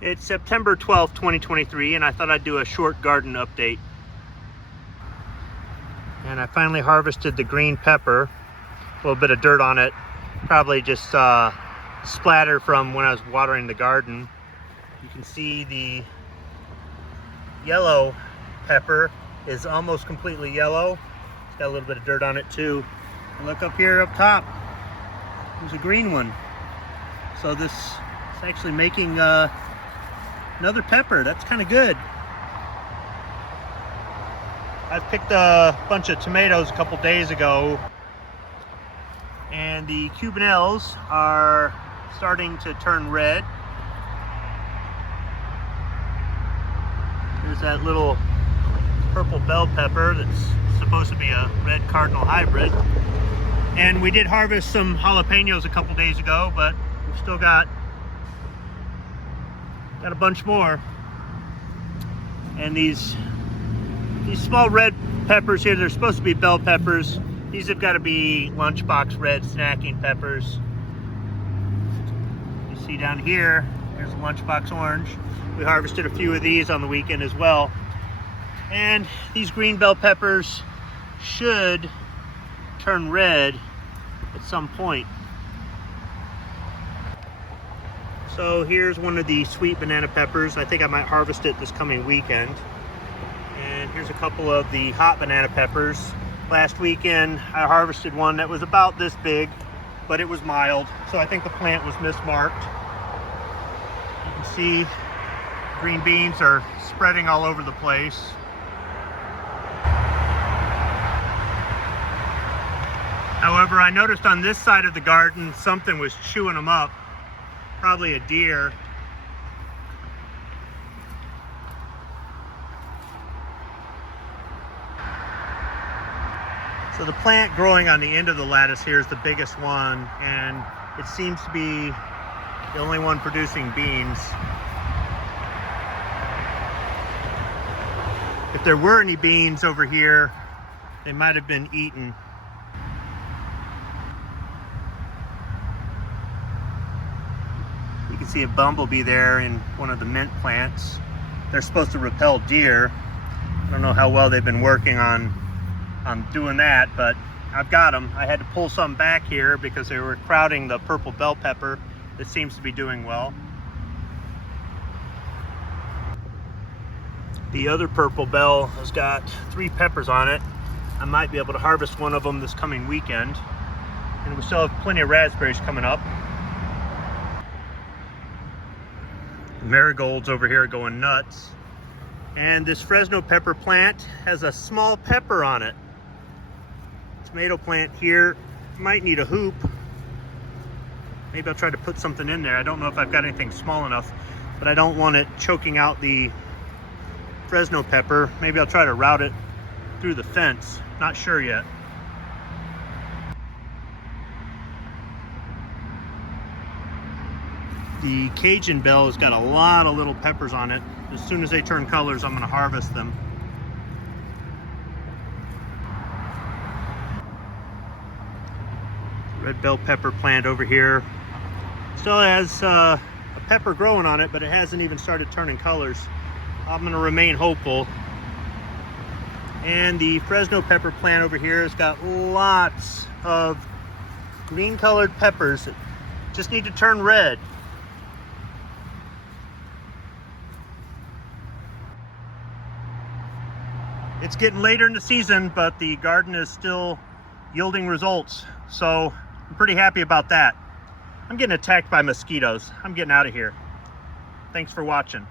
It's September 12th, 2023, and I thought I'd do a short garden update. And I finally harvested the green pepper. A little bit of dirt on it, probably just splatter from when I was watering the garden. You can see the yellow pepper is almost completely yellow. It's got a little bit of dirt on it too. And look up here up top, there's a green one. So this is actually making another pepper. That's kind of good. I picked a bunch of tomatoes a couple days ago, and the cubanelles are starting to turn red. There's that little purple bell pepper that's supposed to be a red cardinal hybrid. And we did harvest some jalapenos a couple days ago, but we've still got a bunch more. And these small red peppers here, they're supposed to be bell peppers. These have got to be lunchbox red snacking peppers. You see down here, there's a lunchbox orange. We harvested a few of these on the weekend as well. And these green bell peppers should turn red at some point. So here's one of the sweet banana peppers. I think I might harvest it this coming weekend. And here's a couple of the hot banana peppers. Last weekend I harvested one that was about this big, but it was mild, so I think the plant was mismarked. You can see green beans are spreading all over the place. However, I noticed on this side of the garden something was chewing them up, probably a deer. So the plant growing on the end of the lattice here is the biggest one, and it seems to be the only one producing beans. If there were any beans over here, they might have been eaten. You can see a bumblebee there in one of the mint plants. They're supposed to repel deer. I don't know how well they've been working on doing that, but I've got them. I had to pull some back here because they were crowding the purple bell pepper that seems to be doing well. The other purple bell has got 3 peppers on it. I might be able to harvest one of them this coming weekend. And we still have plenty of raspberries coming up. Marigolds over here are going nuts. And this Fresno pepper plant has a small pepper on it. Tomato plant here might need a hoop. Maybe I'll try to put something in there. I don't know if I've got anything small enough, but I don't want it choking out the Fresno pepper. Maybe I'll try to route it through the fence. Not sure yet. The Cajun bell has got a lot of little peppers on it. As soon as they turn colors, I'm going to harvest them. Red bell pepper plant over here still has a pepper growing on it, but it hasn't even started turning colors. I'm going to remain hopeful. And the Fresno pepper plant over here has got lots of green colored peppers that just need to turn red. It's getting later in the season, but the garden is still yielding results. So I'm pretty happy about that. I'm getting attacked by mosquitoes. I'm getting out of here. Thanks for watching.